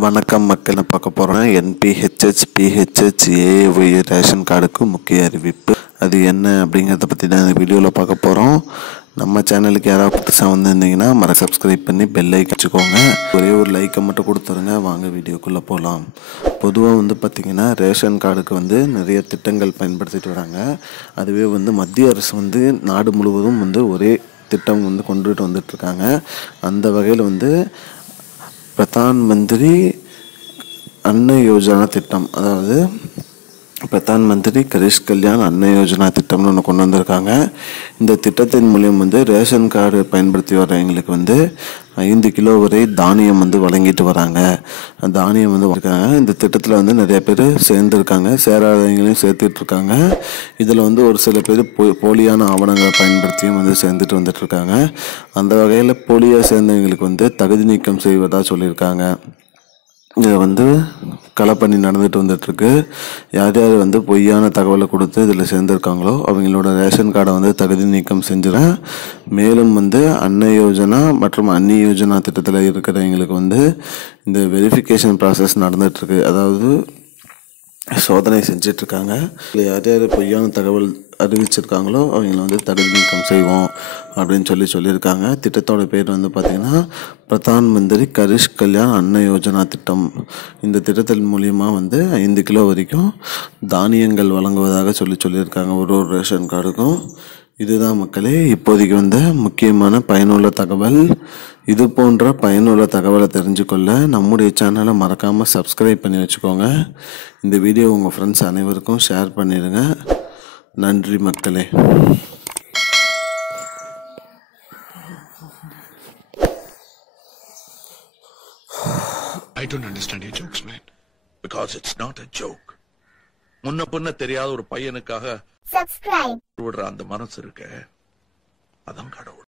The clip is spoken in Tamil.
வணக்கம் மக்கள், நான் பார்க்க போகிறேன் என்பிஹெச்ஹெச் பிஹெச்ஹெச் ஏஒய் ரேஷன் கார்டுக்கு முக்கிய அறிவிப்பு. அது என்ன அப்படிங்கிறத பற்றி தான் இந்த வீடியோவில் பார்க்க போகிறோம். நம்ம சேனலுக்கு யாராவது புதுசாக வந்திருந்தீங்கன்னா சப்ஸ்கிரைப் பண்ணி பெல் ஐக்கன் வச்சுக்கோங்க. ஒரே ஒரு லைக்கை மட்டும் கொடுத்துருங்க. வாங்க வீடியோக்குள்ளே போகலாம். பொதுவாக பார்த்திங்கன்னா ரேஷன் கார்டுக்கு நிறைய திட்டங்கள் பயன்படுத்திட்டு வராங்க. அதுவே மத்திய அரசு நாடு முழுவதும் ஒரே திட்டம் கொண்டுட்டு வந்துட்டுருக்காங்க. அந்த வகையில் பிரதான் மந்திரி அன்ன யோஜனா திட்டம், அதாவது பிரதான் மந்திரி கரிஷ் கல்யாண் அன்ன யோஜனா திட்டம்னு ஒன்று கொண்டு வந்திருக்காங்க. இந்த திட்டத்தின் மூலியம் ரேஷன் கார்டு பயன்படுத்தி வர்றவங்களுக்கு 5 கிலோ வரை தானியம் வழங்கிட்டு வராங்க. தானியம் வழங்கிருக்காங்க. இந்த திட்டத்தில் நிறைய பேர் சேர்ந்துருக்காங்க, சேராதவங்களையும் சேர்த்துட்ருக்காங்க. இதில் ஒரு சில பேர் போலியான ஆவணங்களை பயன்படுத்தியும் சேர்ந்துட்டு வந்துட்டுருக்காங்க. அந்த வகையில் போலியாக சேர்ந்தவங்களுக்கு தகுதி நீக்கம் செய்வதாக சொல்லியிருக்காங்க. இதை களப்பணி நடந்துட்டு வந்துட்டுருக்கு. யார் யார் பொய்யான தகவலை கொடுத்து இதில் சேர்ந்துருக்காங்களோ அவங்களோட ரேஷன் கார்டை தகுதி நீக்கம் செஞ்சிடறேன். மேலும் அன்ன யோஜனா மற்றும் அன்னி யோஜனா திட்டத்தில் இருக்கிறவங்களுக்கு இந்த வெரிஃபிகேஷன் ப்ராசஸ் நடந்துகிட்ருக்கு. அதாவது சோதனை செஞ்சிட்ருக்காங்க. இல்லை யார் யார் பொய்யான தகவல் அறிவிச்சிருக்காங்களோ அவங்கள தகுதி நீக்கம் செய்வோம் அப்படின்னு சொல்லியிருக்காங்க. திட்டத்தோட பேர் பார்த்திங்கன்னா பிரதான் மந்திரி கரிஷ் கல்யாண் அன்ன யோஜனா திட்டம். இந்த திட்டத்தின் மூலியமாக 5 கிலோ வரைக்கும் தானியங்கள் வழங்குவதாக சொல்லியிருக்காங்க ஒரு ரேஷன் கார்டுக்கும். இதுதான் மக்களே இப்போதைக்கு முக்கியமான பயனுள்ள தகவல். இது போன்ற பயனுள்ள தகவலை தெரிஞ்சுக்கொள்ள நம்முடைய சேனலை மறக்காமல் சப்ஸ்கிரைப் பண்ணி வச்சுக்கோங்க. இந்த வீடியோ உங்கள் ஃப்ரெண்ட்ஸ் அனைவருக்கும் ஷேர் பண்ணிடுங்க. நன்றி மக்களே. I don't understand your jokes, man. Because it's not a joke. முன்ன பின்ன தெரியாத ஒரு பையனுக்காக விடுற அந்த மனசு இருக்க, அதான் கடவுள்.